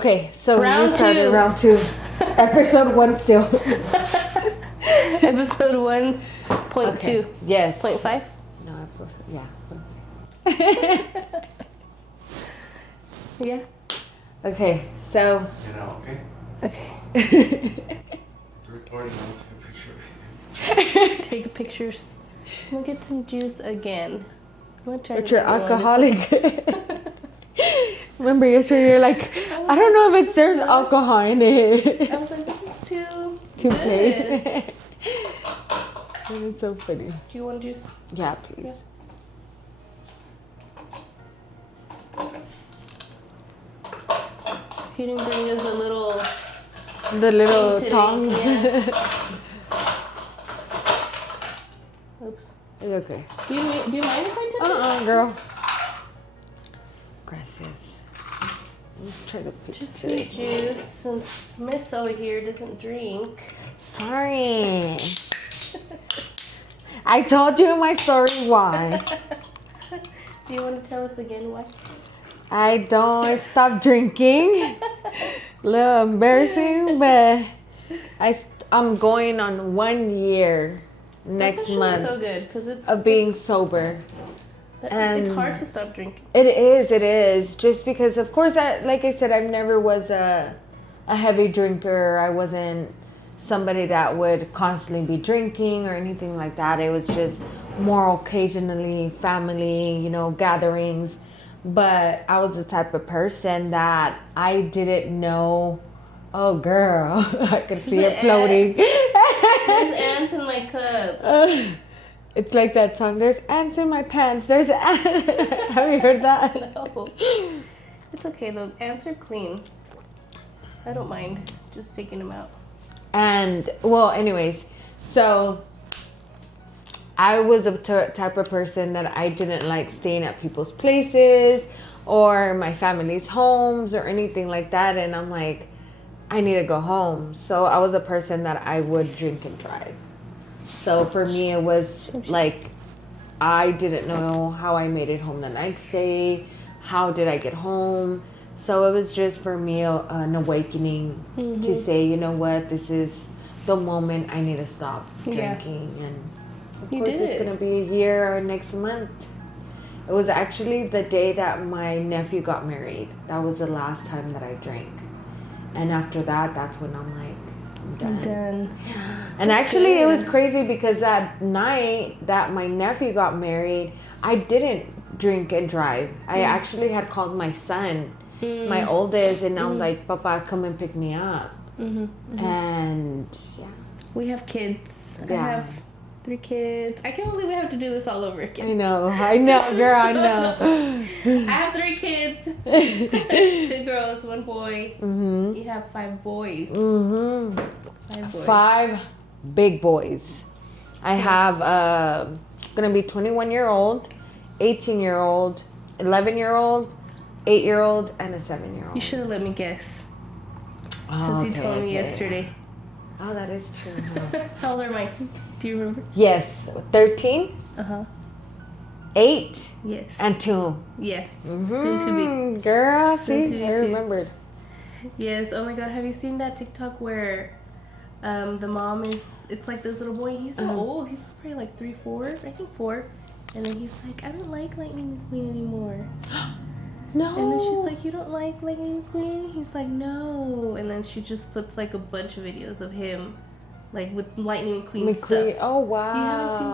Okay, so Round we started two. round 2. Episode 1 still. Episode 1.2. Okay. Yes. 0.5? No, episode, yeah. Yeah. Okay, so. You know, okay? Okay. It's recording. I'll take a picture of you. Take pictures. I'm gonna get some juice again. I'm gonna try. But you're alcoholic. Remember yesterday you're like, I don't know if there's alcohol in it. I was like, this is too Too good. plain. It's so funny. Do you want juice? Yeah, please. He didn't bring us The little today, tongs. yeah. Oops. It's okay. Do you mind if I touch it? Girl. Gracias. Let's try the picture. Just some juice since Miss over here doesn't drink. Sorry. I told you in my story why. Do you want to tell us again why? I don't stop drinking. Little embarrassing, but I'm going on 1 year next That's actually month so good because of being sober. it's hard to stop drinking. It is. Just because, of course, like I said, I never was a heavy drinker. I wasn't somebody that would constantly be drinking or anything like that. It was just more occasionally family, gatherings. But I was the type of person that I didn't know. Oh, girl, I could see it floating. There's ants in my cup. It's like that song. There's ants in my pants. There's ants. Have you heard that? No. It's okay though. Ants are clean. I don't mind just taking them out. And well, anyways, so I was a type of person that I didn't like staying at people's places or my family's homes or anything like that. And I'm like, I need to go home. So I was a person that I would drink and drive. So for me, it was like, I didn't know how I made it home the next day. How did I get home? So it was just for me an awakening to say, you know what, this is the moment I need to stop drinking. And of course, it's going to be a year next month. It was actually the day that my nephew got married. That was the last time that I drank. And after that, that's when I'm like, I'm done. And actually, it was crazy because that night that my nephew got married, I didn't drink and drive. I actually had called my son, my oldest, and I'm like, Papa, come and pick me up. And yeah. We have kids. Yeah. I have 3 kids. I can't believe we have to do this all over again. I know, girl, I know. I have 3 kids. 2 girls, 1 boy. You have 5 boys. 5 boys. 5 big boys. I have gonna be 21-year-old, 18-year-old, 11-year-old, 8-year-old, and a 7-year-old. You should have let me guess. Oh, Since you told me yesterday. Oh, that is true. How old are mine? Do you remember? Yes, 13, 8, Yes. and 2. Yeah. Soon to be. Girl, Soon to see, be I 2. remembered. Yes. Oh my God. Have you seen that TikTok where the mom is? It's like this little boy. He's not old. He's probably like 3, 4. I think 4. And then he's like, I don't like Lightning McQueen anymore. No. And then she's like, you don't like Lightning McQueen? He's like, no. And then she just puts like a bunch of videos of him, like with Lightning McQueen stuff. Oh, wow. You haven't seen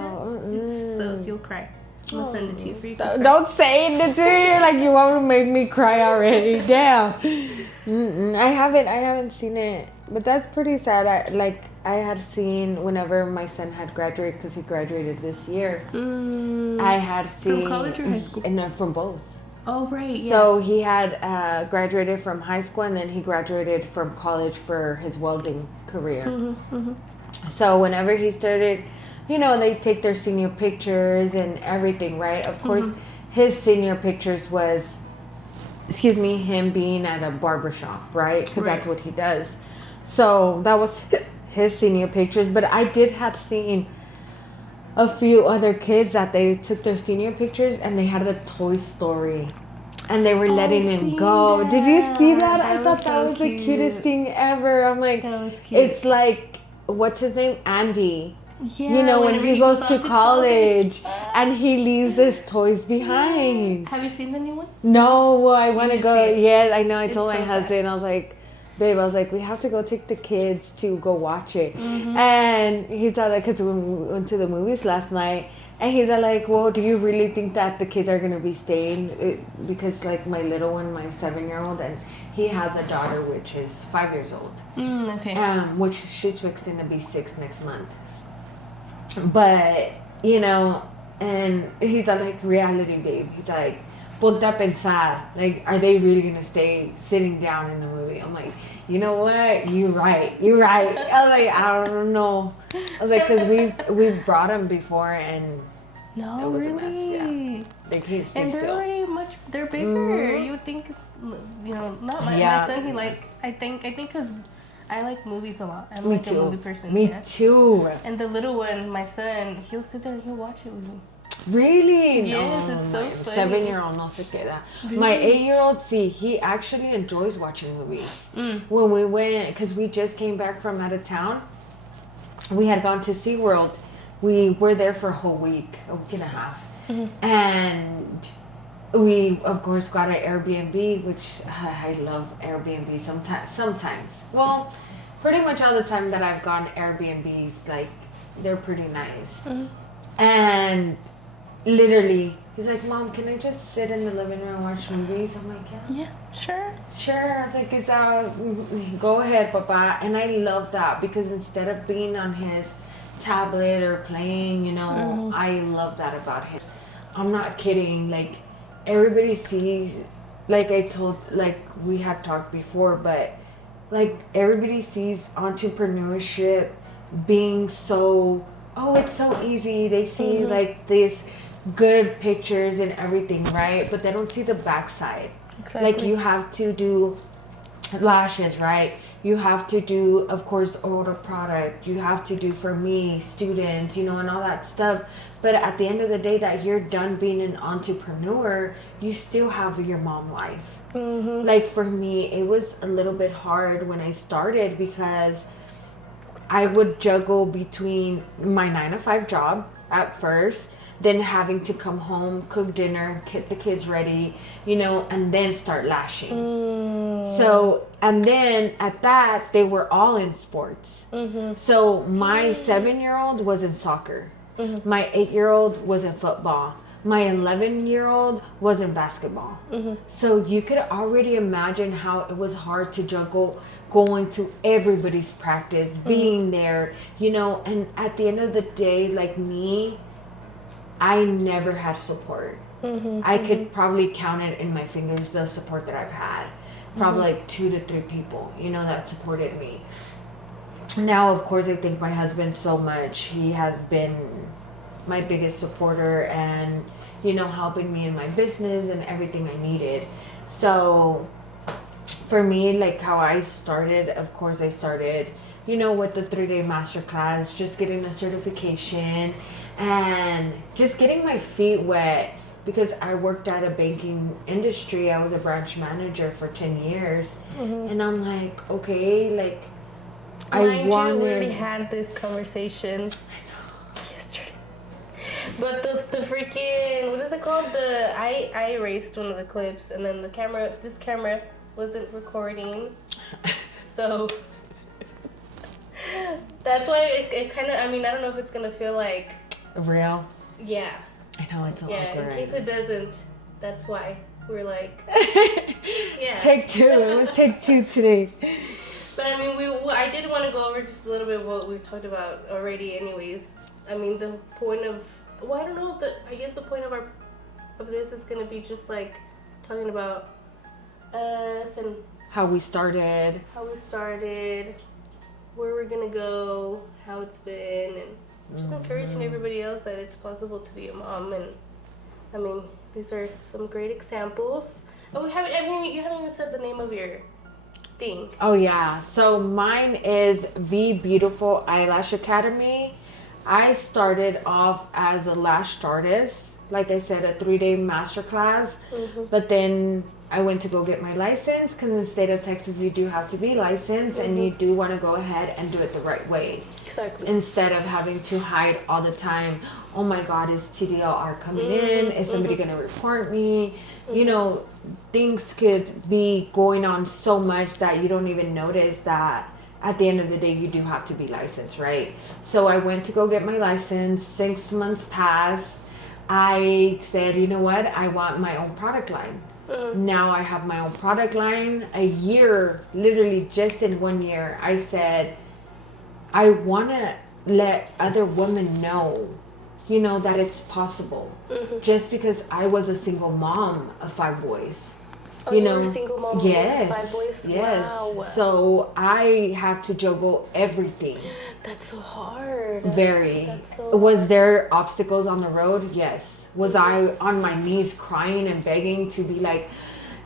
that? It's so you'll cry. I'm gonna send it to you for you. Don't say it to you like you want to make me cry already. Damn. I haven't seen it, but that's pretty sad. I had seen whenever my son had graduated, because he graduated this year. I had seen from college or high school? No, from both. Oh right. Yeah. So he had graduated from high school, and then he graduated from college for his welding career. So whenever he started, they take their senior pictures and everything, right? Of course, his senior pictures was, him being at a barbershop, right? Because that's what he does. So that was his senior pictures. But I did have seen a few other kids that they took their senior pictures and they had the Toy Story and they were letting I him seen go. that. Did you see that? I That thought was that so was the cute. cutest thing ever. I'm like, That was cute. it's like, what's his name? Andy. Yeah, You know, when whenever he goes off to college and he leaves his toys Yeah. behind. Have you seen the new one? No, I want to need to go. see it. Yes, I know. I It's told my so sad. husband, I was like, babe, I was like, we have to go take the kids to go watch it. Mm-hmm. And he's all like, because we went to the movies last night. And he's all like, well, do you really think that the kids are going to be staying? Because, like, my little one, my 7-year-old, and he has a daughter which is 5 years old. Okay. Which she's fixing to be 6 next month. But, you know, and he's like, reality, babe. He's like, ponte a pensar. Like, are they really going to stay sitting down in the movie? I'm like, you know what? You're right. You're right. I was like, I don't know. I was like, because we've brought them before and No, it was really. a mess. Yeah. They can't stay And they're still. already they're bigger. Mhm. You would think, you know, not my Yeah. son. He I think because I like movies a lot. I'm Me like too. a movie person. Me yeah. too. And the little one, my son, he'll sit there and he'll watch it with me. Really? Yes, it's so my funny. 7-year-old no se queda. Really? My 8-year-old, see, he actually enjoys watching movies. Mm. When we went, because we just came back from out of town, we had gone to SeaWorld. We were there for a whole week, a week and a half. Mm-hmm. And we, of course, got an Airbnb, which I love Airbnb sometimes. Well, pretty much all the time that I've gone Airbnbs, like, they're pretty nice. Mm-hmm. And literally, he's like, Mom, can I just sit in the living room and watch movies? I'm like, yeah. Yeah, sure. Sure. I was like, is that, go ahead, Papa. And I love that because instead of being on his tablet or playing, you know, Mhm. I love that about him. I'm not kidding. Like, everybody sees, like we had talked before, but like everybody sees entrepreneurship being so, oh, it's so easy. They see Mhm. like these good pictures and everything, right? But they don't see the backside. Exactly. Like, you have to do lashes, right? You have to do, of course, order product. You have to do, for me, students, you know, and all that stuff. But at the end of the day, that you're done being an entrepreneur, you still have your mom life. Mm-hmm. Like, for me, it was a little bit hard when I started because I would juggle between my 9 to 5 job at first, then having to come home, cook dinner, get the kids ready, you know, and then start lashing. So, and then at that, they were all in sports. Mm-hmm. So my 7-year-old was in soccer. Mhm. My 8-year-old was in football. My 11-year-old was in basketball. Mhm. So you could already imagine how it was hard to juggle going to everybody's practice, being there, you know, and at the end of the day, like me, I never had support. Mm-hmm. I could probably count it in my fingers, the support that I've had. Probably like 2 to 3 people, you know, that supported me. Now, of course, I thank my husband so much. He has been my biggest supporter and, you know, helping me in my business and everything I needed. So for me, like how I started, of course, I started, you know, with the 3-day masterclass, just getting a certification and just getting my feet wet. Because I worked at a banking industry, I was a branch manager for 10 years. Mhm. And I'm like, okay, like, Mind you, we already had this conversation yesterday. But the freaking, what is it called? I erased one of the clips, and then this camera wasn't recording. So that's why it kind of, I mean, I don't know if it's gonna feel like real. yeah. I know it's Yeah, awkward. in case it doesn't, that's why we're like, yeah. Take 2. It was take 2 today. But I mean, I did want to go over just a little bit of what we've talked about already. Anyways, I mean, the point of, well, I don't know. I guess the point of this is gonna be just like talking about us and How we started. how we started, where we're gonna go, how it's been, and just encouraging everybody else that it's possible to be a mom. And I mean, these are some great examples. Oh, you haven't even said the name of your thing. Oh yeah, so mine is V Beautiful Eyelash Academy. I started off as a lash artist like I said, a 3-day masterclass. But then I went to go get my license because in the state of Texas, you do have to be licensed and you do want to go ahead and do it the right way. Exactly. Instead of having to hide all the time, oh my God, is TDLR coming in? Is somebody going to report me? You know, things could be going on so much that you don't even notice that at the end of the day, you do have to be licensed, right? So I went to go get my license. 6 months passed. I said, you know what? I want my own product line. Now I have my own product line. A year, literally just in 1 year, I said, I want to let other women know, you know, that it's possible. Just because I was a single mom of 5 boys. Oh, you you know, were a single mom yes, with 5 boys? yes. Wow. So I had to juggle everything. That's so hard. Very. That's so Was hard. there obstacles on the road? Yes. Was I on my knees crying and begging to be like,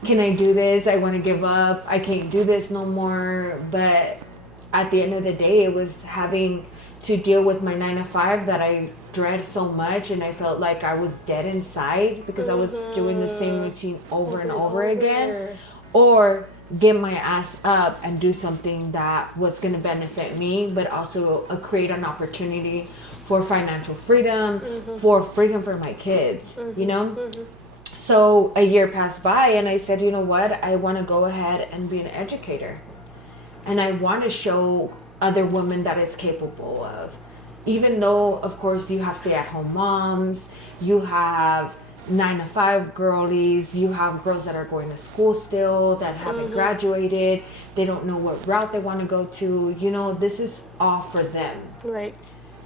can I do this? I want to give up. I can't do this no more. But at the end of the day, it was having to deal with my 9 to 5 that I dread so much, and I felt like I was dead inside because I was doing the same routine over and over again, or get my ass up and do something that was going to benefit me, but also create an opportunity for financial freedom, for freedom for my kids, you know? So a year passed by and I said, you know what? I want to go ahead and be an educator. And I want to show other women that it's capable of. Even though, of course, you have stay-at-home moms, you have 9 to 5 girlies, you have girls that are going to school still, that haven't graduated, they don't know what route they want to go to. You know, this is all for them. Right.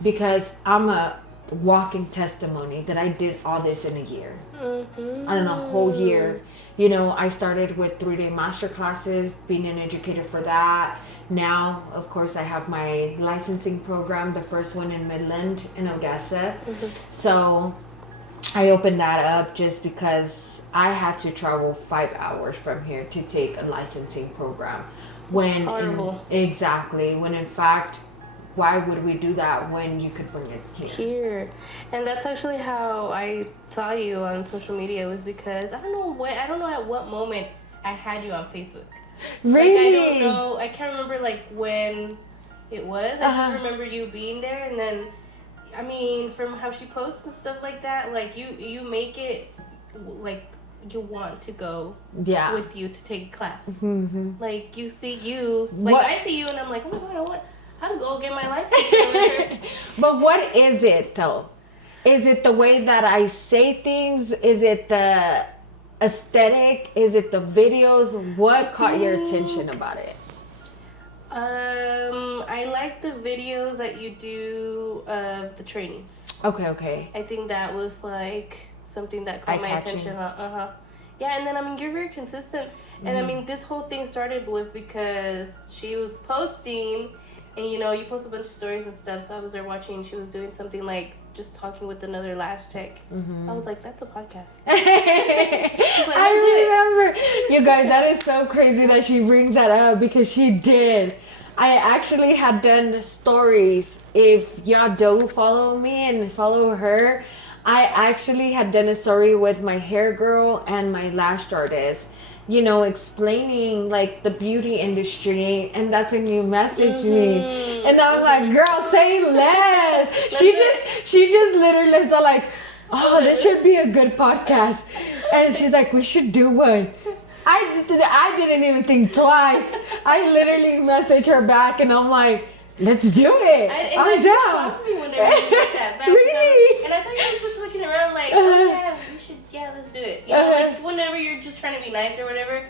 Because I'm a walking testimony that I did all this in a year. In a whole year. You know, I started with 3-day master classes, being an educator for that. Now, of course, I have my licensing program, the first one in Midland, in Odessa. So I opened that up just because I had to travel 5 hours from here to take a licensing program. Exactly. When in fact, why would we do that when you could bring it here? And that's actually how I saw you on social media, was because I don't know at what moment I had you on Facebook. Really? Like, I don't know. I can't remember like when it was. I just remember you being there, and then, I mean, from how she posts and stuff like that, like you make it like you want to go with you to take a class. Like you see you, like I see you, and I'm like, oh my God, I want. I'll go get my license. But what is it though? Is it the way that I say things? Is it the aesthetic? Is it the videos? What caught your attention about it? I like the videos that you do of the trainings. Okay. I think that was like something that caught my attention. Yeah, and then I mean, you're very consistent. And I mean, this whole thing started was because she was posting. And you know, you post a bunch of stories and stuff, so I was there watching, and she was doing something like just talking with another Lash tech. I was like, that's a podcast. I remember. You guys, that is so crazy that she brings that up, because she did. I actually had done stories. If y'all do follow me and follow her, I actually had done a story with my hair girl and my lash artist, you know, explaining like the beauty industry, and that's when you messaged me, and I'm like, girl, say less. She just literally said like, oh, this should be a good podcast, and she's like, we should do one. I didn't even think twice. I literally messaged her back, and I'm like, let's do it. I'm down. Really? And I thought you were just looking around like, oh yeah, we should, let's do it. You know, like whenever you're just trying to be nice or whatever.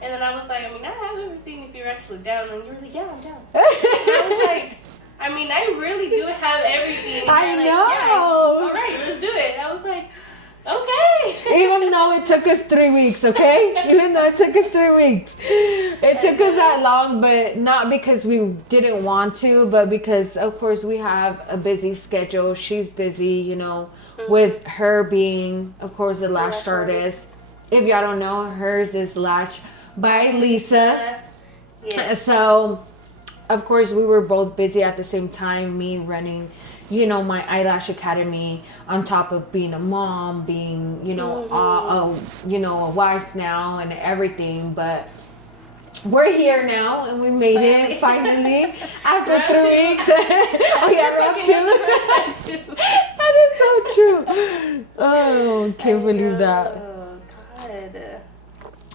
And then I was like, I mean, I haven't ever seen if you're actually down. And you were like, yeah, I'm down. And I was like, I mean, I really do have everything. And I like, know. Yeah, all right, let's do it. I was like, okay. Even though it took us 3 weeks, okay? Even though it took us 3 weeks. It took us that long, but not because we didn't want to, but because, of course, we have a busy schedule. She's busy, you know, with her being, of course, the lash artist. If y'all don't know, hers is Lash by Lisa. Yeah. So, of course, we were both busy at the same time. Me running, you know, my eyelash academy on top of being a mom, being, you know, a wife now and everything. But we're here now and we made it finally after 3 weeks. We're up to. That is so true. Oh, can't believe that. Oh, God.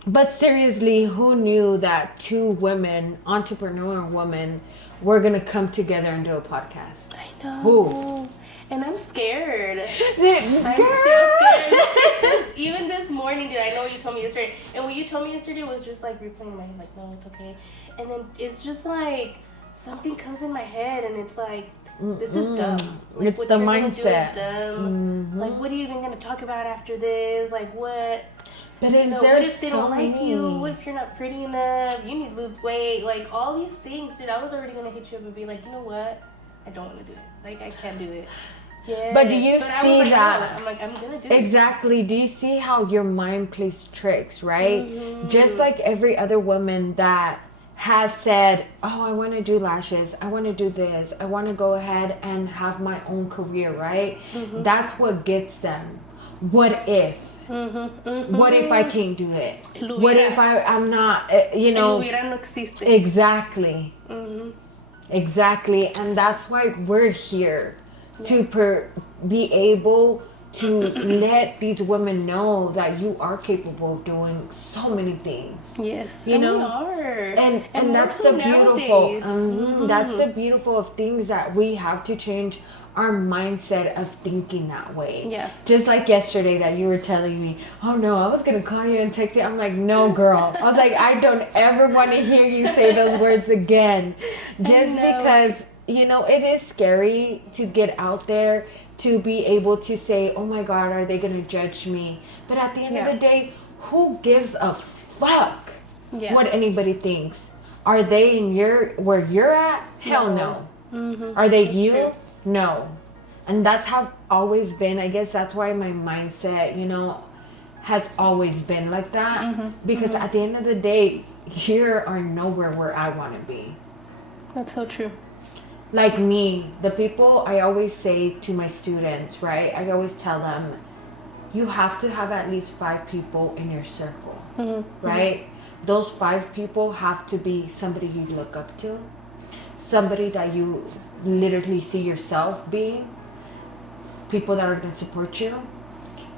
But seriously, who knew that 2 women, entrepreneur women, were gonna come together and do a podcast? I know. Who? And I'm scared. I'm Still scared. Even this morning, dude, I know what you told me yesterday. And what you told me yesterday was just like replaying in my head, like, no, it's okay. And then it's just like something comes in my head and it's like, this is dumb. Like, It's what the you're mindset. gonna do is dumb. Like, what are you even gonna talk about after this? Like, what? But is there what if they so don't like many? you? What if you're not pretty enough? You need to lose weight. Like, all these things, dude. I was already gonna hit you up and be like, you know what? I don't want to do it. Like, I can't do it. Yeah. But do you I see was like, that? no. I'm like, I'm gonna do it. Exactly. Do you see how your mind plays tricks, right? Just like every other woman that has said, oh, I want to do lashes. I want to do this. I want to go ahead and have my own career, right? That's what gets them. What if? What if I can't do it? What if I'm not, you know? El hubiera no existe. Exactly. Exactly. And that's why we're here. To be able to let these women know that you are capable of doing so many things. Yes, you know, we are. And that's the beautiful. That's the beautiful of things, that we have to change our mindset of thinking that way. Yeah. Just like yesterday that you were telling me, oh no, I was gonna call you and text you. I'm like, no, girl. I was like, I don't ever want to hear you say those words again. Just because, you know, it is scary to get out there, to be able to say, oh my God, are they going to judge me? But at the end of the day, who gives a fuck what anybody thinks? Are they in where you're at? Hell no. Are they you? True. No. And that's how I've always been. I guess that's why my mindset, you know, has always been like that. Because at the end of the day, you are nowhere where I want to be. That's so true. Like me, the people, I always say to my students, right? I always tell them, you have to have at least 5 people in your circle, right? Those 5 people have to be somebody you look up to, somebody that you literally see yourself being, people that are going to support you,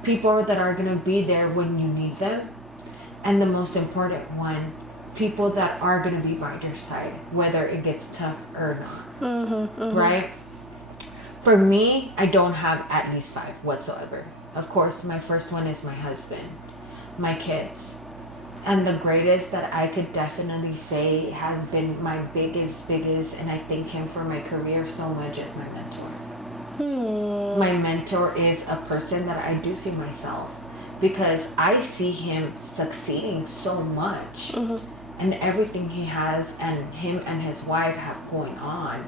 people that are going to be there when you need them, and the most important one, people that are going to be by your side, whether it gets tough or not. Right? For me, I don't have at least 5 whatsoever. Of course, my first one is my husband, my kids. And the greatest that I could definitely say has been my biggest, and I thank him for my career so much, is my mentor. My mentor is a person that I do see myself, because I see him succeeding so much. And everything he has and him and his wife have going on,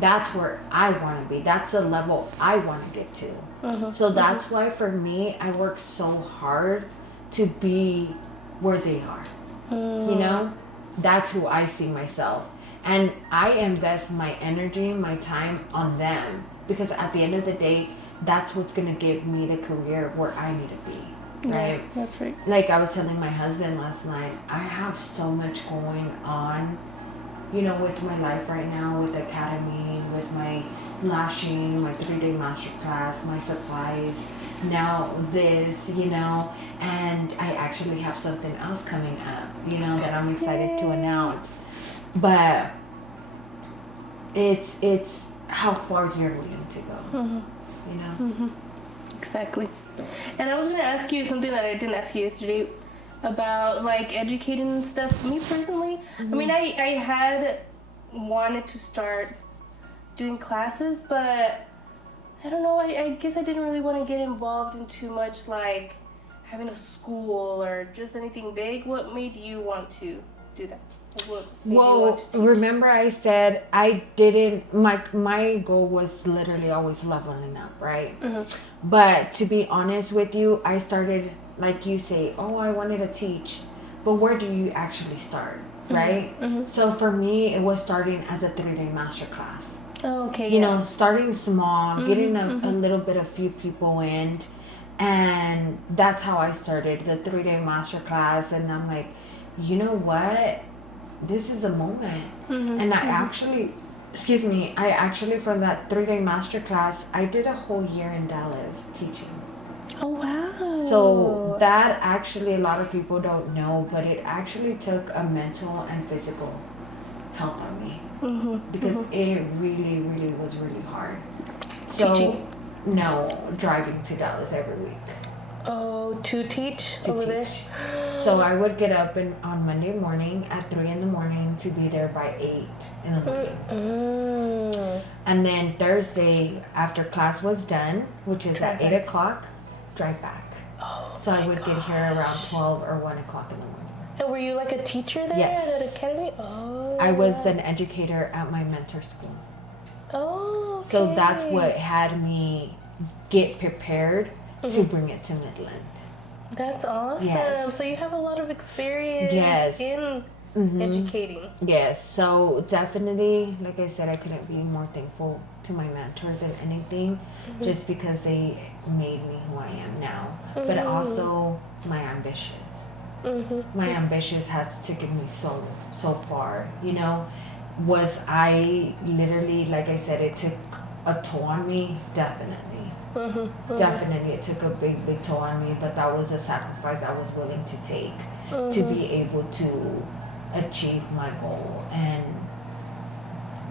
that's where I want to be. That's the level I want to get to. So that's why for me, I work so hard to be where they are. You know, that's who I see myself. And I invest my energy, my time on them, because at the end of the day, that's what's going to give me the career where I need to be. Right? Yeah, that's right. Like I was telling my husband last night, I have so much going on, you know, with my life right now, with the academy, with my lashing, my 3-day masterclass, my supplies, now this, you know, and I actually have something else coming up, you know, that I'm excited to announce. But it's how far you're willing to go, you know? Exactly. And I was going to ask you something that I didn't ask you yesterday about, like, educating and stuff. Me personally, I mean, I had wanted to start doing classes, but I don't know, I guess I didn't really want to get involved in too much, like, having a school or just anything big. What made you want to do that? Like, what made you want to teach? Remember I said I didn't, my goal was literally always leveling up, right? But to be honest with you, I started, like you say, oh, I wanted to teach, but where do you actually start, right? So for me, it was starting as a 3-day masterclass. Oh, okay. You know, starting small, getting a little bit of few people in. And that's how I started the 3-day masterclass. And I'm like, you know what? This is a moment. And I actually, from that 3-day masterclass, I did a whole year in Dallas teaching. Oh, wow. So that actually a lot of people don't know, but it actually took a mental and physical health on me. Because it really, really was really hard. So, Teaching? no, driving to Dallas every week. Oh, to teach To over teach. there? So I would get up on Monday morning at 3 in the morning to be there by 8 in the morning. And then Thursday, after class was done, which is at 8 o'clock, drive back. Oh, So I would get here around 12 or 1 o'clock in the morning. and were you like a teacher there Yes. at that academy? Oh. I was an educator at my mentor school. Oh, okay. So that's what had me get prepared to bring it to Midland. That's awesome. Yes. So you have a lot of experience Yes. in educating. Yes, so definitely, like I said, I couldn't be more thankful to my mentors than anything, just because they made me who I am now. But also my ambitions. My ambitions has taken me so far. You know, was I literally, like I said, it took a toll on me? Definitely. Definitely, it took a big toll on me, but that was a sacrifice I was willing to take to be able to achieve my goal and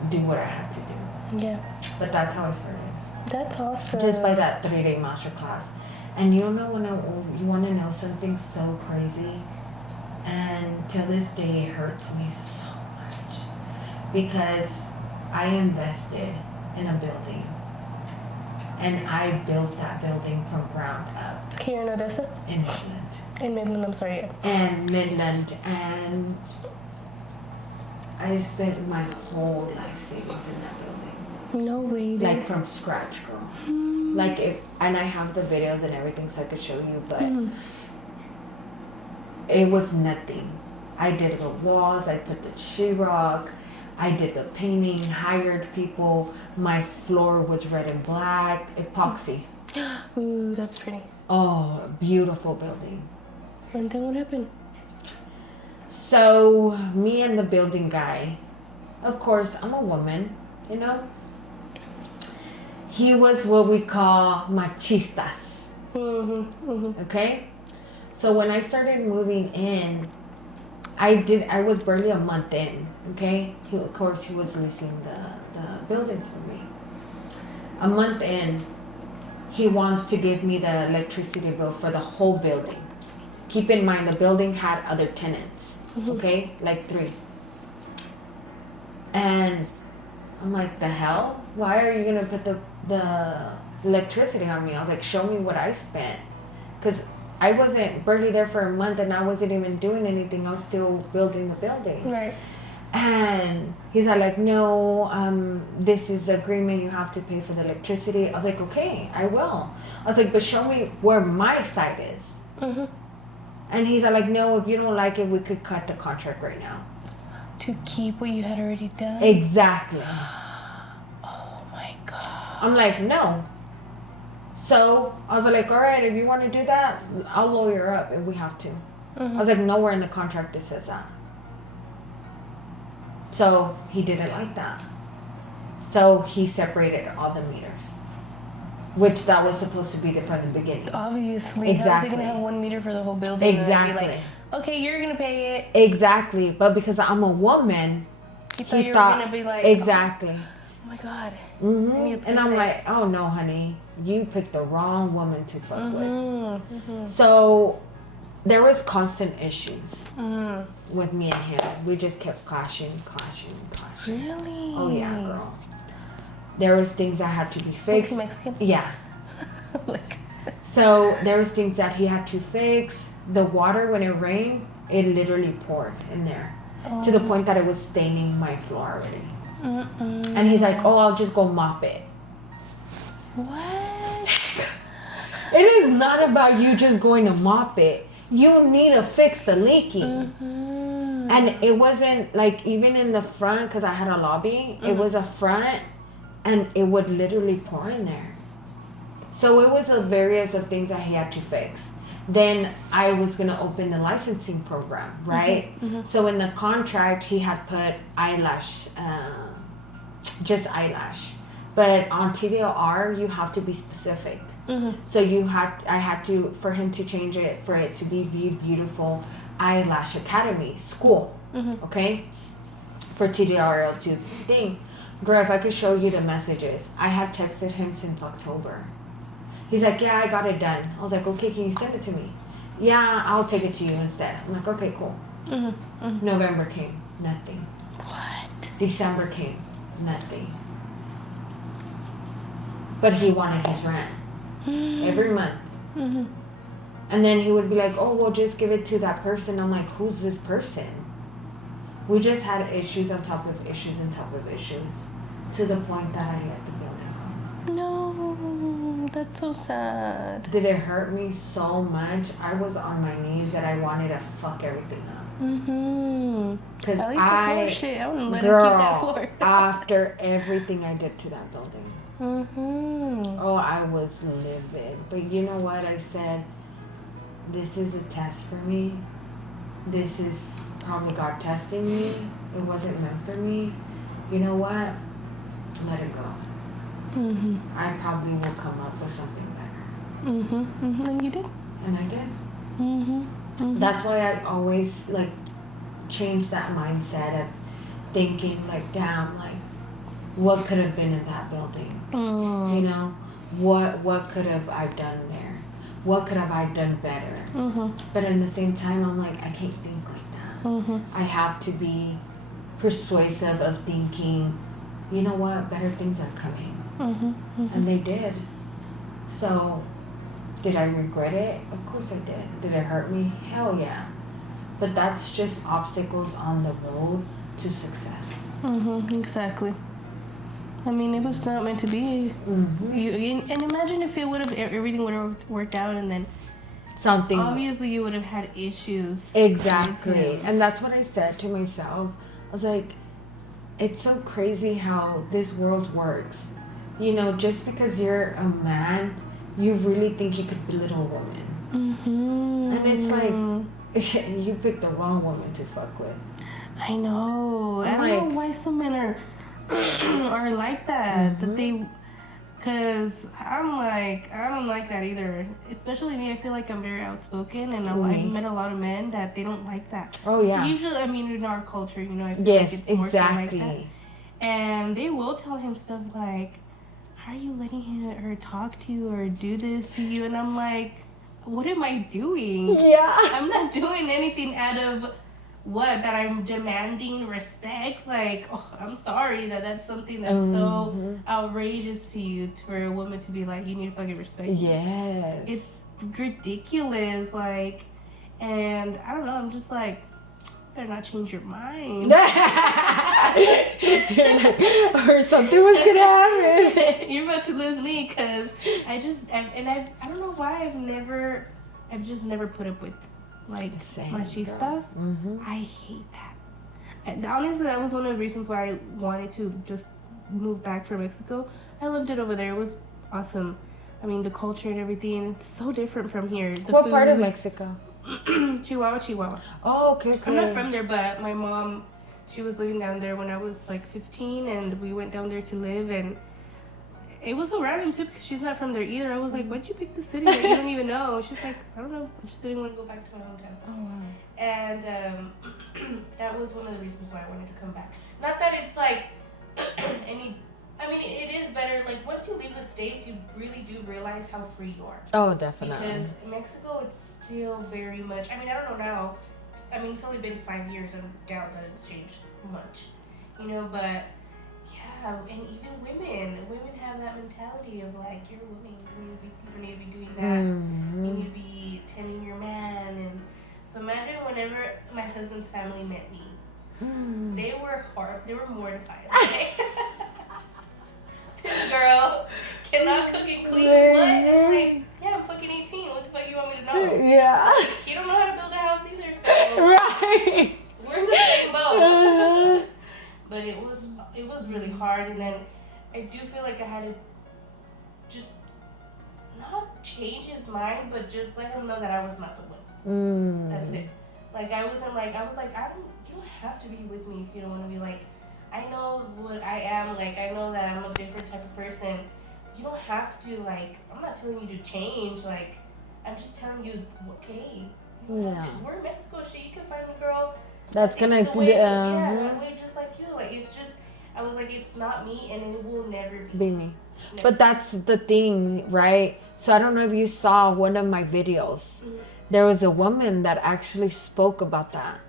do what I had to do. Yeah. But that's how I started. That's awesome. Just by that 3-day masterclass. And you know, you want to know something so crazy, and till this day it hurts me so much, because I invested in a building, and I built that building from ground up Here in Odessa? in Midland. In Midland, I'm sorry. And Midland, and I spent my whole life savings in that building. No way, dude. Like from scratch, girl. Like and I have the videos and everything so I could show you, but it was nothing. I did the walls, I put the sheetrock, I did the painting, hired people. My floor was red and black, epoxy. Ooh, that's pretty. Oh, beautiful building. And then what happened? So me and the building guy, of course, I'm a woman, you know. He was what we call machistas. Okay? So when I started moving in, I was barely a month in, okay? Of course, he was leasing the building for me. A month in, he wants to give me the electricity bill for the whole building. Keep in mind, the building had other tenants, okay? Like 3. And I'm like, the hell? Why are you gonna put the electricity on me? I was like, show me what I spent. Because I wasn't barely there for a month and I wasn't even doing anything. I was still building the building. Right. And he's like, no, this is the agreement. You have to pay for the electricity. I was like, okay, I will. I was like, but show me where my side is. And he's like, no, if you don't like it, we could cut the contract right now. To keep what you had already done? Exactly. Oh my God. I'm like, no. So I was like, all right, if you want to do that, I'll lawyer up if we have to. I was like, nowhere in the contract it says that. So he didn't like that. So he separated all the meters, which that was supposed to be there from the beginning. Obviously. Exactly. How's he going to have 1 meter for the whole building? And then Exactly. be like, okay, you're going to pay it. Exactly. But because I'm a woman, He thought you were going to be like, exactly. oh my God. And I'm like, oh no, honey, you picked the wrong woman to fuck with. So there was constant issues with me and him. We just kept clashing. Really? Oh yeah, girl. There was things that had to be Was fixed. he Mexican? Yeah. Like, So there was things that he had to fix. The water, when it rained, it literally poured in there to the point that it was staining my floor already. And he's like, oh, I'll just go mop it. what? It is not about you just going to mop it. You need to fix the leaking. And it wasn't like, even in the front, because I had a lobby, it was a front and it would literally pour in there. So it was a various of things that he had to fix. Then I was gonna open the licensing program, right? So in the contract, he had put eyelash, just eyelash. But on TDLR, you have to be specific. So I had to, for him to change it, for it to be Beautiful Eyelash Academy School, okay? For TDRL to thing. Girl, if I could show you the messages, I have texted him since October. He's like, yeah, I got it done. I was like, okay, can you send it to me? Yeah, I'll take it to you instead. I'm like, okay, cool. November came, nothing. What? December came, nothing. But he wanted his rent every month. And then he would be like, oh, well, just give it to that person. I'm like, who's this person? We just had issues on top of issues on top of issues to the point that I let the building go. No, that's so sad. Did it hurt me so much? I was on my knees that I wanted to fuck everything up. Because at least the floor shit. I wouldn't let him keep that floor. After everything I did to that building. Oh, I was livid. But you know what? I said, this is a test for me. This is probably God testing me. It wasn't meant for me. You know what? Let it go. I probably will come up with something better. And you did. And I did. That's why I always like change that mindset of thinking like, damn, like what could have been in that building? You know, what could have I done there? What could have I done better? But in the same time, I'm like, I can't think like that. I have to be persuasive of thinking, you know what, better things are coming. And they did. So, did I regret it? Of course I did. Did it hurt me? Hell yeah. But that's just obstacles on the road to success. Exactly. I mean, it was not meant to be. And imagine if it would have, everything would have worked out, and then something. Obviously, you would have had issues. Exactly. And that's what I said to myself. I was like, it's so crazy how this world works. You know, just because you're a man, you really think you could belittle a woman. And it's like, you picked the wrong woman to fuck with. I know. I don't know why some men are like that. That they, cause I'm like, I don't like that either. Especially me, I feel like I'm very outspoken, and I've met a lot of men that they don't like that. Oh yeah. Usually, I mean, in our culture, you know, I feel like it's more so like that. And they will tell him stuff like, "How are you letting her talk to you or do this to you?" And I'm like, what am I doing? Yeah. I'm not doing anything out of that I'm demanding respect. Like, oh, I'm sorry that's something that's so outrageous to you, for a woman to be like, you need to fucking respect me. Yes. It's ridiculous. Like, and I don't know, I'm just like, better not change your mind. Or something was gonna happen. You're about to lose me, because I don't know why I've just never put up with like machistas. I hate that. And honestly, that was one of the reasons why I wanted to just move back from Mexico. I loved it over there. It was awesome. I mean, the culture and everything, it's so different from here. What part of Mexico? Chihuahua. Oh, okay. I'm not from there, but my mom, she was living down there when I was like 15, and we went down there to live, and it was so random too, because she's not from there either. I was like, why'd you pick the city that you don't even know? She's like, I don't know, I just didn't want to go back to my hometown. Oh, wow. And that was one of the reasons why I wanted to come back. Not that it's like it is better, like once you leave the States, you really do realize how free you are. Oh, definitely. Because in Mexico, it's still very much, I don't know now, it's only been 5 years, and doubt that it's changed much, you know, but yeah, and even women have that mentality of like, you're a woman, you need to be doing that, you need to be tending your man. And so imagine whenever my husband's family met me, they were mortified, okay? This girl cannot cook and clean. What? And I'm like, yeah, I'm fucking 18. What the fuck you want me to know? Yeah. You don't know how to build a house either, so right. We're in the same boat. But it was really hard. And then I do feel like I had to just not change his mind, but just let him know that I was not the one. That's it. Like I was like, you don't have to be with me if you don't want to be. Like, I know what I am. Like, I know that I'm a different type of person. You don't have to, like, I'm not telling you to change. Like, I'm just telling you, okay. Yeah. We're in Mexico. Shit, you can find a girl That's gonna that way just like you. Like, it's just, I was like, it's not me, and it will never be me. But that's the thing, right? So I don't know if you saw one of my videos. There was a woman that actually spoke about that.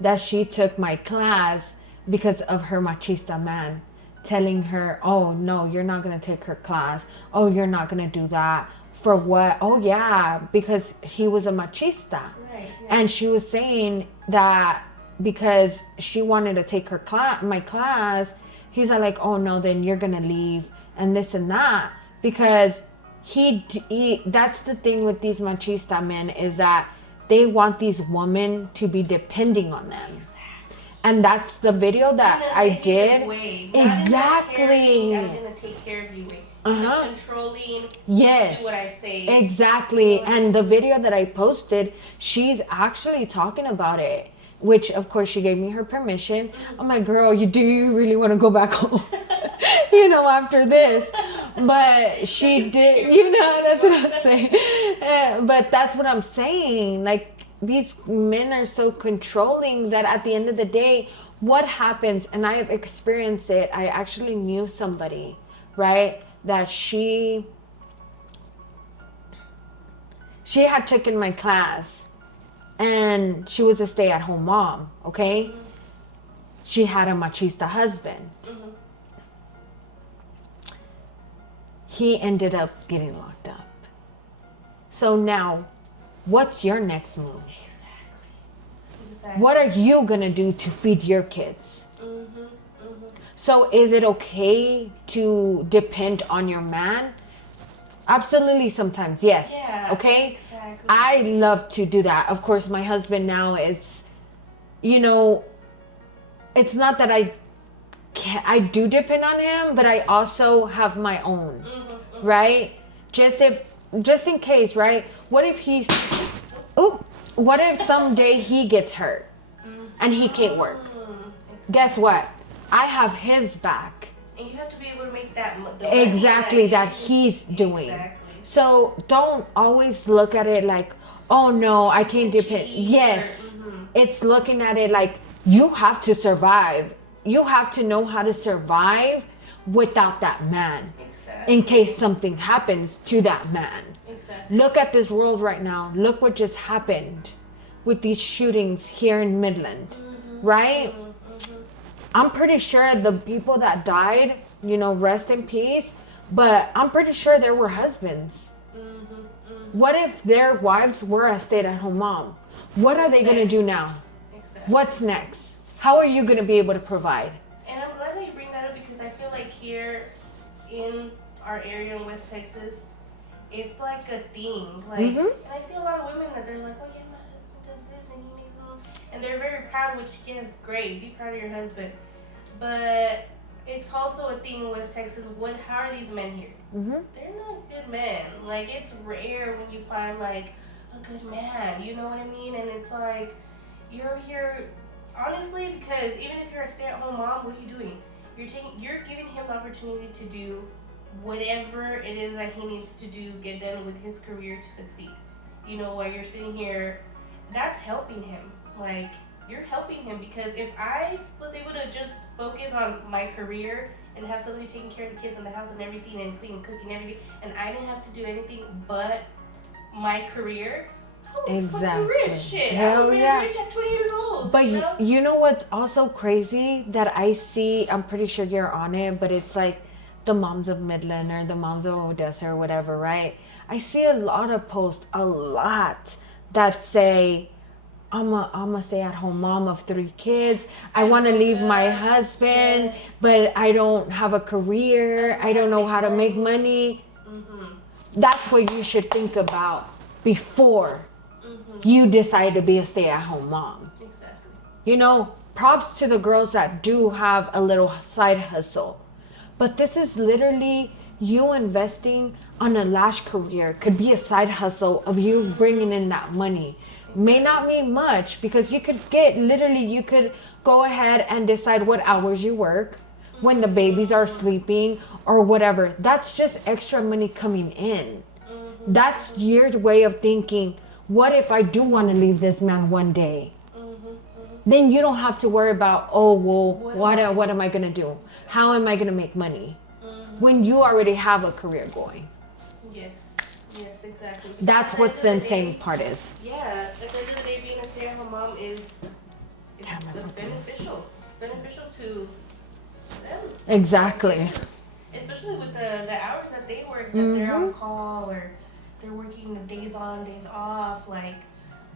That she took my class because of her machista man telling her, oh no, you're not gonna take her class. Oh, you're not gonna do that. For what? Oh yeah, because he was a machista. Right, yeah. And she was saying that because she wanted to take her my class, he's like, oh no, then you're gonna leave and this and that. Because he that's the thing with these machista men, is that they want these women to be depending on them. And that's the video that I did. Exactly. I'm gonna take care of you. Controlling. Yes. Do what I say. Exactly. And the video that I posted, she's actually talking about it. Which, of course, she gave me her permission. I'm like, girl, do you really want to go back home? After this. But she did, that's what I'm saying. But that's what I'm saying. Like, these men are so controlling that at the end of the day, what happens, and I've experienced it. I actually knew somebody, right, that she had taken my class, and she was a stay-at-home mom, okay? She had a machista husband. He ended up getting locked up. So now, what's your next move? Exactly. What are you gonna do to feed your kids? So is it okay to depend on your man? Absolutely, sometimes, yes. Yeah, okay? Exactly. I love to do that. Of course, my husband now, it's not that I do depend on him, but I also have my own, right? Just in case, right? What if someday he gets hurt and he can't work? Guess what? I have his back. And you have to be able to make that exactly that he's doing. Exactly. So don't always look at it like, oh no, I can't depend. Yes, it's looking at it like you have to survive. You have to know how to survive without that man. Exactly. In case something happens to that man. Exactly. Look at this world right now. Look what just happened with these shootings here in Midland, right? I'm pretty sure the people that died, rest in peace, but I'm pretty sure there were husbands. What if their wives were a stay-at-home mom? What are they going to do now? Exactly. What's next? How are you going to be able to provide? And I'm glad that you bring that up, because I feel like here in our area in West Texas, it's like a thing. Like, and I see a lot of women that they're like, oh yeah, my husband does this and he makes them, and they're very proud, which yes, great, be proud of your husband. But it's also a thing in West Texas. How are these men here? They're not good men. Like, it's rare when you find like a good man. You know what I mean? And it's like you're here. Honestly, because even if you're a stay-at-home mom, what are you doing? You're giving him the opportunity to do whatever it is that he needs to do, get done with his career to succeed. While you're sitting here, that's helping him. Like, you're helping him, because if I was able to just focus on my career and have somebody taking care of the kids in the house and everything, and clean and cooking everything, and I didn't have to do anything but my career, exactly. Rich shit. Hell I would be rich at 20 years old. But you know what's also crazy that I see? I'm pretty sure you're on it, but it's like the moms of Midland or the moms of Odessa or whatever, right? I see a lot of posts, that say, I'm a stay-at-home mom of 3 kids. I want to leave my husband, but I don't have a career. I don't know how to make money. That's what you should think about before you decide to be a stay-at-home mom. Exactly. Props to the girls that do have a little side hustle. But this is literally you investing on a lash career. Could be a side hustle of you bringing in that money. May not mean much because you could you could go ahead and decide what hours you work when the babies are sleeping or whatever. That's just extra money coming in. That's your way of thinking. What if I do want to leave this man one day? Then you don't have to worry about, oh, well, what am I going to do? How am I going to make money? When you already have a career going. Yes, exactly. That's what the insane part is. Yeah, at the end of the day, being a stay-at-home mom it's beneficial to them. Exactly. Especially with the hours that they work, that they're on call or they're working days on, days off, like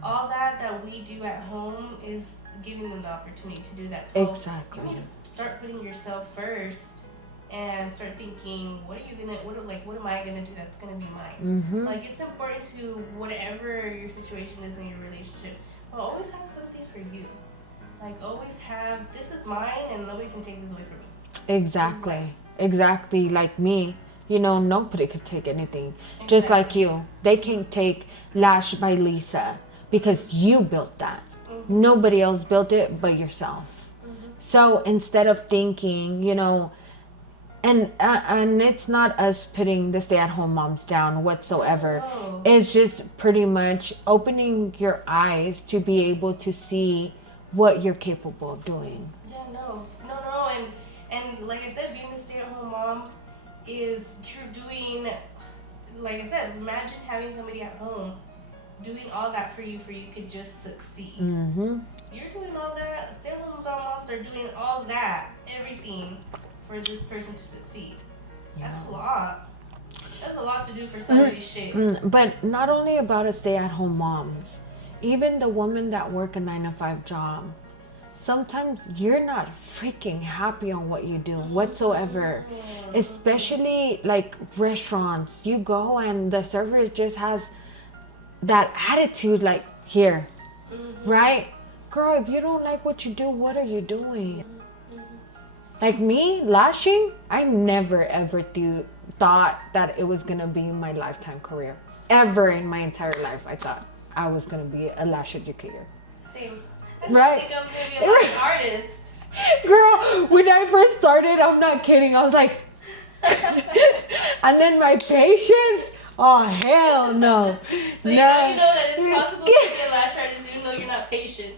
all that we do at home is giving them the opportunity to do that. So exactly. You need to start putting yourself first and start thinking, what am I gonna do that's gonna be mine? Like, it's important to, whatever your situation is in your relationship, but always have something for you. Like, always have, this is mine and nobody can take this away from me. Exactly. Like me, nobody could take anything. Exactly. Just like you, they can't take Lash by Lisa because you built that. Nobody else built it but yourself. So instead of thinking, and it's not us putting the stay-at-home moms down whatsoever. No. It's just pretty much opening your eyes to be able to see what you're capable of doing. Yeah, no, and like I said, being a stay-at-home mom is, you're doing, like I said, imagine having somebody at home doing all that for you could just succeed. You're doing all that. Stay-at-home moms are doing all that, everything, for this person to succeed. That's a lot. That's a lot to do for somebody's shit. But not only about a stay-at-home moms, even the women that work a 9-to-5 job, sometimes you're not freaking happy on what you do whatsoever. Especially like restaurants, you go and the server just has that attitude, like, here, right? Girl, if you don't like what you do, what are you doing? Like me, lashing, I never ever thought that it was gonna be my lifetime career. Ever in my entire life, I thought I was gonna be a lash educator. Same. I didn't Right? think I was gonna be a lash artist. Girl, when I first started, I'm not kidding, I was like, and then my patience, oh hell no. So no. now you know that it's possible to be a lash artist even though you're not patient.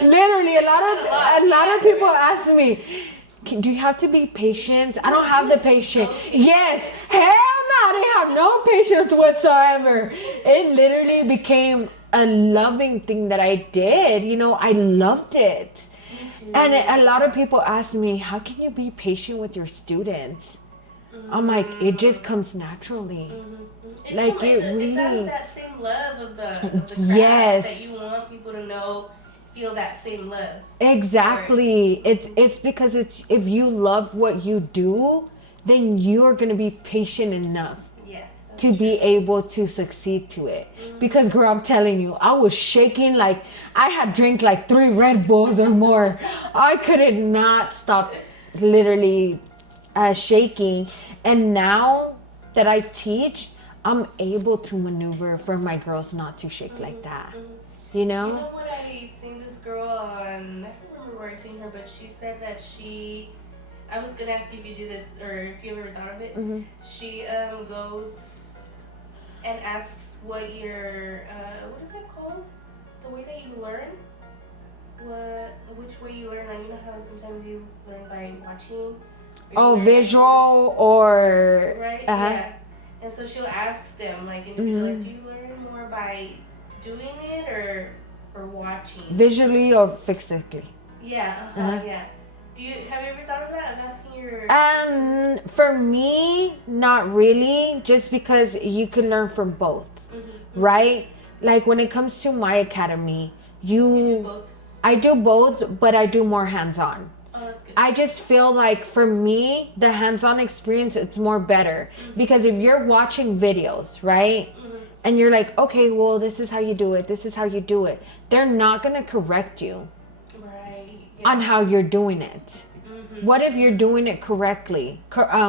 Literally, a lot of people ask me, do you have to be patient? I don't have the patience. Yes. Hell no, I didn't have no patience whatsoever. It literally became a loving thing that I did. I loved it. Me too. And a lot of people ask me, how can you be patient with your students? I'm like, it just comes naturally. It's Like, cool. it's out really- of that same love of the craft Yes. that you want people to know, feel that same love. Exactly. It's because if you love what you do, then you're gonna be patient enough to be able to succeed to it. Because girl, I'm telling you, I was shaking like I had drank like 3 Red Bulls or more. I could not stop literally shaking. And now that I teach, I'm able to maneuver for my girls not to shake like that. You know? You know what, I seen this girl on, I don't remember where I seen her, but she said that I was gonna ask you if you do this or if you ever thought of it. She goes and asks what your, what is that called? The way that you learn? Which way you learn? Like, you know how sometimes you learn by watching? Oh, visual or... Right? Yeah. And so she'll ask them, like, do you learn more by doing it or watching? Visually or physically? Yeah, yeah. Have you ever thought of that? I'm asking your... For me, not really, just because you can learn from both, right? Like when it comes to my academy, You do both? I do both, but I do more hands-on. Oh, that's good. I just feel like for me, the hands-on experience, it's more better. Because if you're watching videos, right? And you're like, okay, well, this is how you do it. This is how you do it. They're not going to correct you Right. on how you're doing it. What if you're doing it correctly,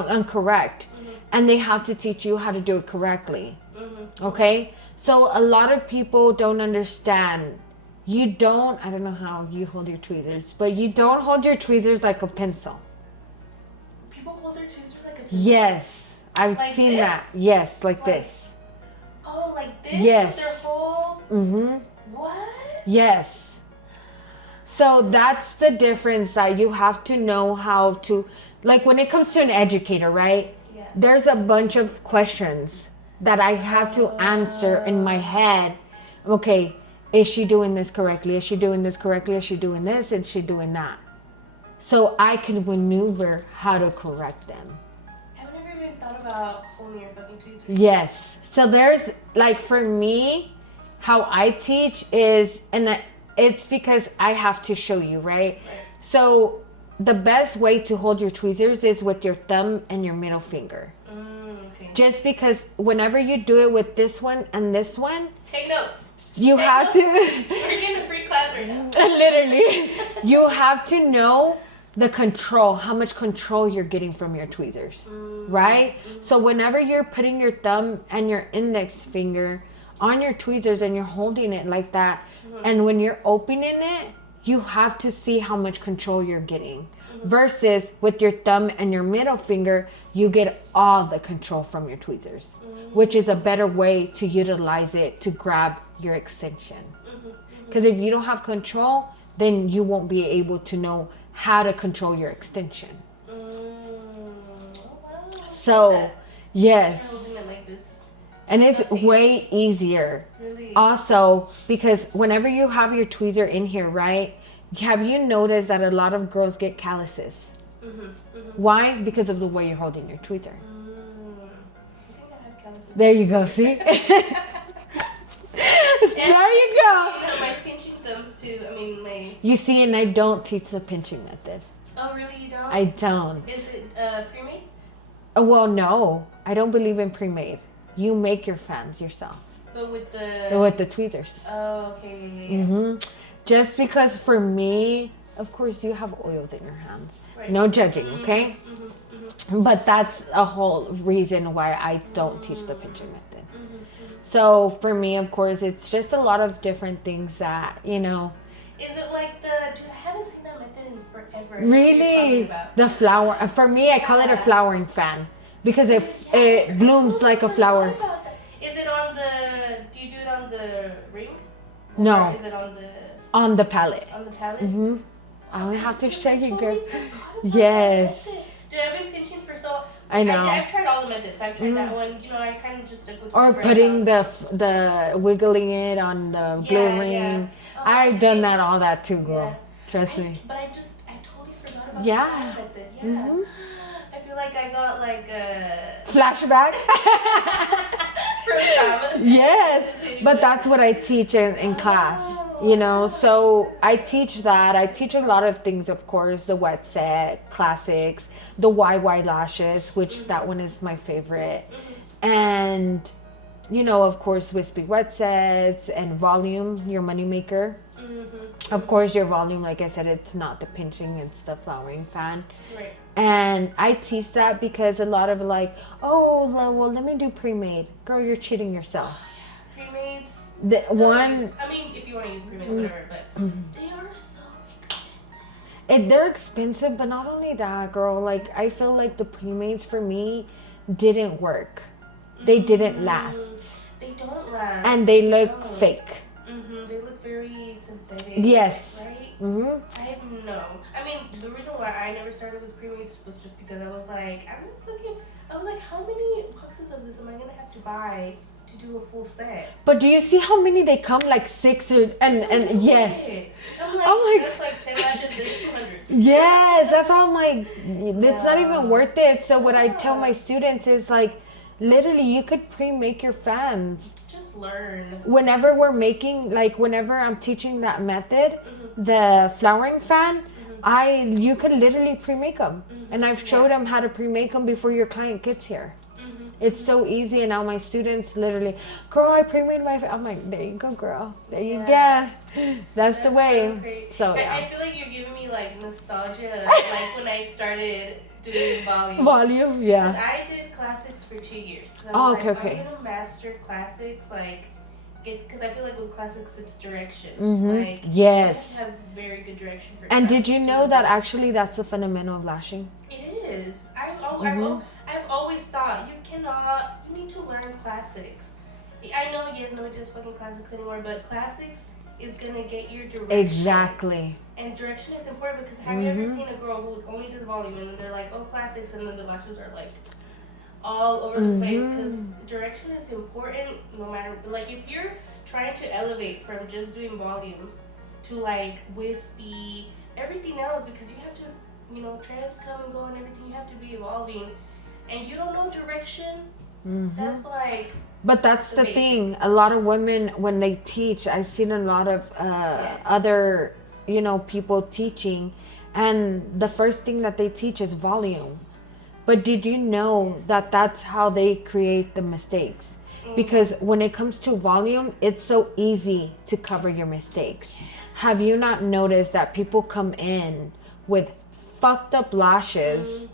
incorrect, and they have to teach you how to do it correctly? Okay? So a lot of people don't understand. I don't know how you hold your tweezers, but you don't hold your tweezers like a pencil. People hold their tweezers like a pencil? Yes. I've Like seen this? that. Yes, like this. Oh, like this? Yes. With their whole... What? Yes. So that's the difference, that you have to know how to, like when it comes to an educator, right? Yeah. There's a bunch of questions that I have to answer in my head. Okay, is she doing this correctly? Is she doing this correctly? Is she doing this? Is she doing that? So I can maneuver how to correct them. I've never even thought about holding your fucking tweezers. Yes. So there's, like, for me, how I teach is, and it's because I have to show you, right? So the best way to hold your tweezers is with your thumb and your middle finger. Okay. Just because whenever you do it with this one and this one, Take notes. you Take have notes. to We're getting a free class right now. literally, you have to know the control, how much control you're getting from your tweezers, right? So whenever you're putting your thumb and your index finger on your tweezers and you're holding it like that, and when you're opening it, you have to see how much control you're getting. Versus with your thumb and your middle finger, you get all the control from your tweezers, which is a better way to utilize it to grab your extension. Because if you don't have control, then you won't be able to know how to control your extension. So, yes. Holding it like this. And it's way easier. Really? Also, because whenever you have your tweezer in here, right? Have you noticed that a lot of girls get calluses? Why? Because of the way you're holding your tweezer. I think I have calluses. There you go, see? There you go. You know, my pinching thumbs too. I mean, my... You see, and I don't teach the pinching method. Oh, really? You don't? I don't. Is it pre-made? Well, no. I don't believe in pre-made. You make your fans yourself. But with the... With the tweezers. Oh, okay. Yeah. Just because for me, of course, you have oils in your hands. Right. No judging, okay? But that's a whole reason why I don't teach the pinching method. So for me, of course, it's just a lot of different things that, Is it like the... Dude, I haven't seen that method in forever. Really? The flower. For me, I call it a flowering fan. Because it blooms like a flower. Is it on the... Do you do it on the ring? No. Or is it on the... On the palette. On the palette? I only have to show you, girl. Totally forgot about Yes. that method. Dude, I've been pinching for so... I know. I've tried all the methods. I've tried that one. I kind of just stuck with... Or my putting friends. the wiggling it on the blue ring. Yeah. I've done all that too, girl. Yeah. Trust me. But I totally forgot about Yeah. that method. Yeah. I feel like I got like a... Flashback. From trauma. Yes, but that's what I teach in class, so I teach that. I teach a lot of things, of course, the wet set, classics, the YY lashes, which that one is my favorite. And, of course, wispy wet sets and volume, your moneymaker. Of course, your volume, like I said, it's not the pinching, it's the flowering fan. Right. And I teach that because a lot of well, let me do pre-made. Girl, you're cheating yourself. Pre-mades. I mean, if you want to use pre-mades, whatever, but they are so expensive. They're expensive, but not only that, girl. Like, I feel like the pre-mades for me didn't work. They didn't last. They don't last. And they look fake. They look very synthetic. Yes. Right? Mm-hmm. I mean, the reason why I never started with pre-mades was just because I was like, how many boxes of this am I going to have to buy to do a full set? But do you see how many they come? Like 6 and yes. I'm like, that's like 10 lashes, there's 200. Yes, that's all it's not even worth it. So what I tell my students is like, literally, you could pre-make your fans. Just learn. Whenever whenever I'm teaching that method, the flowering fan, you could literally pre-make them. And I've showed them how to pre-make them before your client gets here. It's so easy, and now my students literally, girl, I pre-made my. I'm like, there you go, girl. There you go. That's the way. So yeah. I feel like you're giving me like nostalgia, like when I started doing volume. Volume, yeah. Because I did classics for 2 years. Oh, okay. I'm gonna master classics, like, because I feel like with classics it's direction. Mm-hmm. Like, yes. you have to have very good direction for. And did you know that actually that's the fundamental of lashing? It is. I've always thought you need to learn classics. I know, yes, nobody does fucking classics anymore, but classics is gonna get your direction. Exactly. And direction is important because have you ever seen a girl who only does volume and then they're like, oh, classics, and then the lashes are like all over the place? Because direction is important no matter, like, if you're trying to elevate from just doing volumes to like wispy, everything else, because you have to, you know, trends come and go and everything, you have to be evolving, and you don't know direction, that's like. But that's the thing. A lot of women, when they teach, I've seen a lot of other, you know, people teaching, and the first thing that they teach is volume. But did you know that that's how they create the mistakes? Because when it comes to volume, it's so easy to cover your mistakes. Have you not noticed that people come in with fucked up lashes,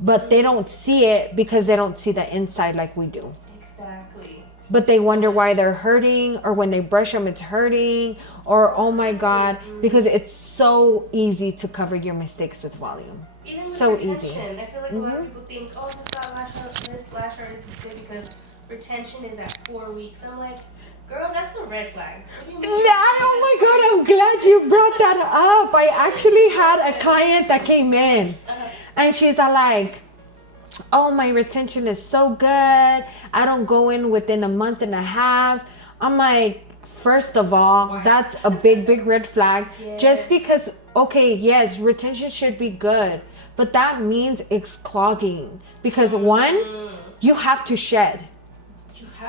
but they don't see it because they don't see the inside like we do? Exactly. But they wonder why they're hurting, or when they brush them it's hurting, or oh my god, because it's so easy to cover your mistakes with volume. Even with so retention, easy. I feel like a lot of people think, oh, this lash artist is good because retention is at 4 weeks. I'm like, girl, that's a red flag. What do you mean? Oh my god, I'm glad you brought that up. I actually had a client that came in, and she's like, oh, my retention is so good. I don't go in within a month and a half. I'm like, first of all, that's a big red flag. Yes. Just because, okay, yes, retention should be good, but that means it's clogging. Because one, you have to shed.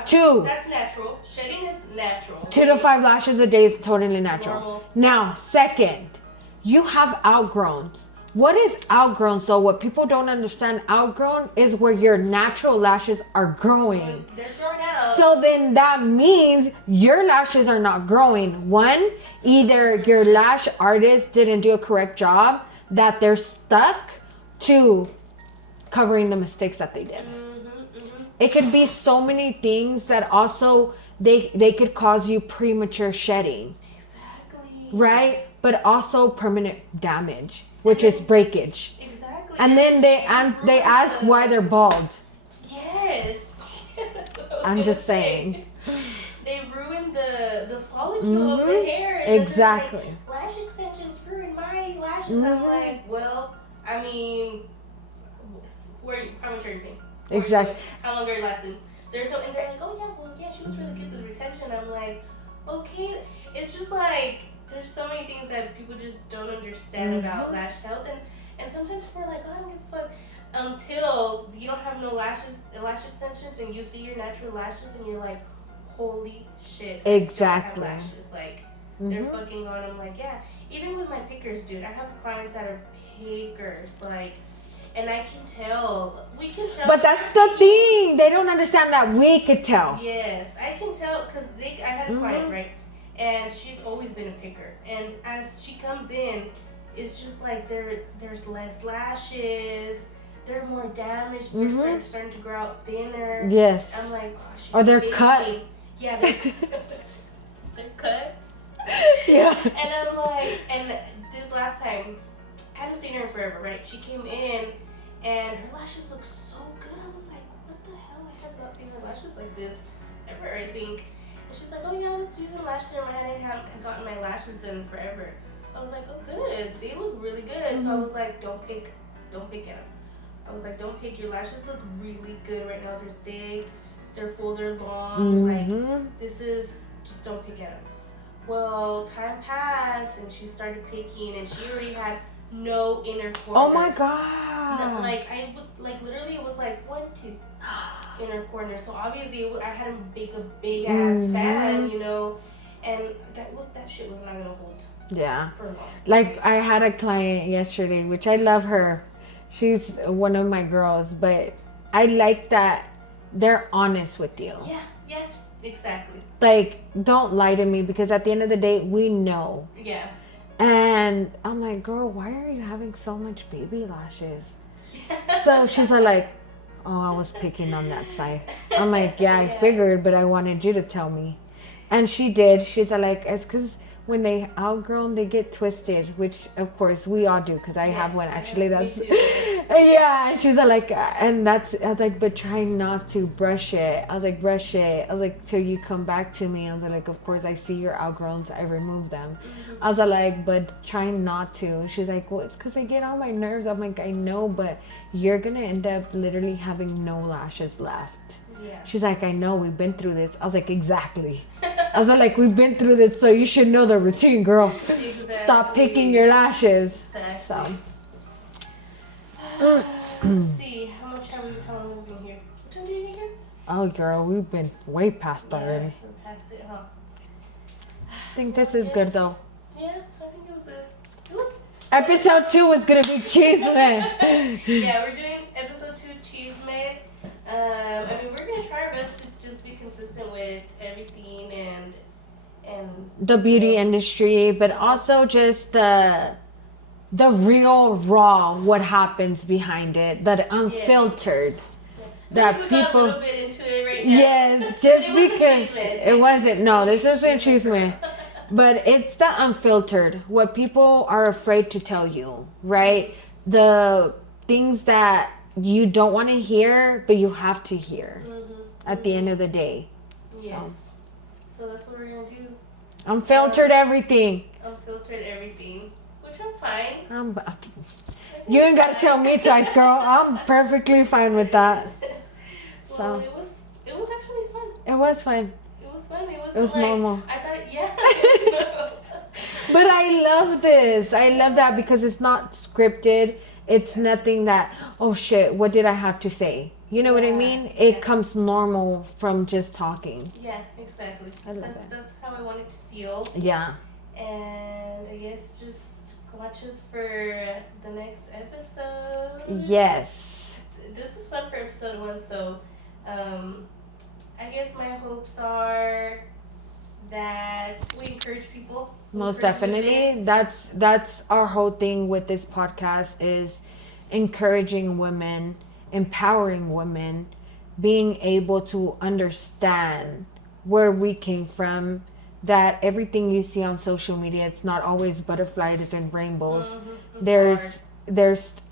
Two. That's natural. Shedding is natural. 2 to 5 lashes a day is totally natural. Normal. Now, second, you have outgrowns. What is outgrown? So what people don't understand, outgrown is where your natural lashes are growing. They're growing out. So then that means your lashes are not growing. One, either your lash artist didn't do a correct job, that they're stuck to covering the mistakes that they did. It could be so many things that also they could cause you premature shedding. Exactly. Right? But also permanent damage, which is breakage. Exactly. And then they ask why they're bald. Yes. I'm just saying. They ruined the follicle of the hair. And exactly. Then like, lash extensions ruined my lashes. I'm like, well, I mean, how much are you paying? Exactly. How long are you lasting? And they're like, oh yeah, well yeah, she was really good with retention. I'm like, okay. It's just like, there's so many things that people just don't understand about lash health, and sometimes people are like, oh, I don't give a fuck, until you don't have no lash extensions and you see your natural lashes and you're like, holy shit. Exactly. I don't have lashes. Like, they're fucking on. I'm like, yeah. Even with my pickers, dude, I have clients that are pickers, like, and I can tell. We can tell. But that's the thing. They don't understand that we could tell. Yes, I can tell, because I had a client, right? And she's always been a picker. And as she comes in, it's just like there's less lashes. They're more damaged. They're starting to grow out thinner. Yes. I'm like, oh, she's or they're baking. cut. Yeah, they're cut. Yeah. And I'm like, and this last time, I hadn't seen her in forever, right? She came in, and her lashes look so good. I was like, what the hell? I have not seen her lashes like this ever, I think. And she's like, oh yeah, I was using lash serum. I hadn't gotten my lashes in forever. I was like, oh good, they look really good. So I was like, don't pick at them. I was like, don't pick. Your lashes look really good right now. They're thick, they're full, they're long. Like, this is, just don't pick at them. Well, time passed, and she started picking, and she already had no inner corners. Oh my god. No, like literally, it was like 1, 2 inner corners. So obviously, I had a big ass fan, you know, and that shit was not gonna hold. Yeah. For long. Like, I had a client yesterday, which I love her. She's one of my girls, but I like that they're honest with you. Yeah, exactly. Like, don't lie to me, because at the end of the day, we know. Yeah. And I'm like, girl, why are you having so much baby lashes? So she's like, oh, I was picking on that side. I'm like, yeah, I figured, but I wanted you to tell me. And she did. She's like, it's because when they outgrown, they get twisted, which of course we all do, because I have one actually. That's yeah. And she's like, and that's, I was like, but try not to brush it. I was like, brush it. I was like, till you come back to me. I was like, of course I see your outgrowns. I remove them. I was like, but try not to. She's like, well, it's because they get on my nerves. I'm like, I know, but you're gonna end up literally having no lashes left. Yeah. She's like, I know, we've been through this. I was like, exactly. I was like, we've been through this, so you should know the routine, girl. Exactly. Stop picking your lashes. Exactly. So. Let's see, how long have we been here? What time did you get here? Oh, girl, we've been way past already. We're past it, huh? I think this is good, though. Yeah, I think it was good. It was. Episode 2 was gonna be cheese, man. Yeah, we're doing episode 2 cheese made. I mean, we're gonna try our best to just be consistent with everything and the beauty industry, but also just the real raw, what happens behind it, that unfiltered. That we people got a little bit into it right now. Yes, just It because wasn't it wasn't. No, this isn't cheese man. But it's the unfiltered, what people are afraid to tell you, right? The things that you don't want to hear, but you have to hear at the end of the day. Yes. So that's what we're going to do. Unfiltered everything. Unfiltered everything. Which I'm fine. You ain't got to tell me twice, girl. I'm perfectly fine with that. Well, it was actually fun. It was fun. It was fun. It was like, normal. I thought, yeah. But I love this. I love that because it's not scripted. It's nothing that, oh shit, what did I have to say? You know what I mean? It comes normal from just talking. Yeah, exactly. I love that. That's how I want it to feel. Yeah. And I guess just watch us for the next episode. Yes. This was fun for episode 1, so I guess my hopes are that we encourage people. Most definitely. That's our whole thing with this podcast, is encouraging women, empowering women, being able to understand where we came from, that everything you see on social media, it's not always butterflies and rainbows. There's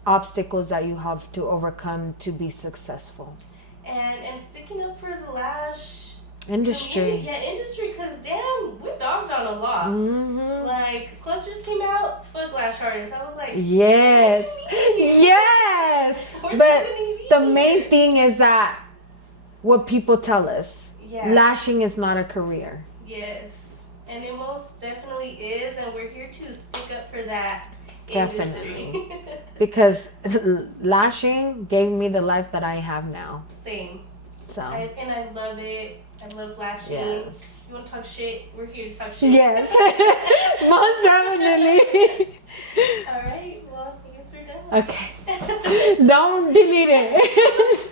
obstacles that you have to overcome to be successful. And sticking up for the Lash industry. Industry, because damn, we dogged on a lot. Like, clusters came out, fuck Lash artists. I was like, yes. Yes. But the main thing is that what people tell us. Yeah. Lashing is not a career. Yes. And it most definitely is, and we're here to stick up for that Definitely. industry. Because lashing gave me the life that I have now. Same. So. And I love it. I love lashing. Yes. You want to talk shit? We're here to talk shit. Yes. Most definitely. All right. Well, I guess we're done. Okay. Don't delete it.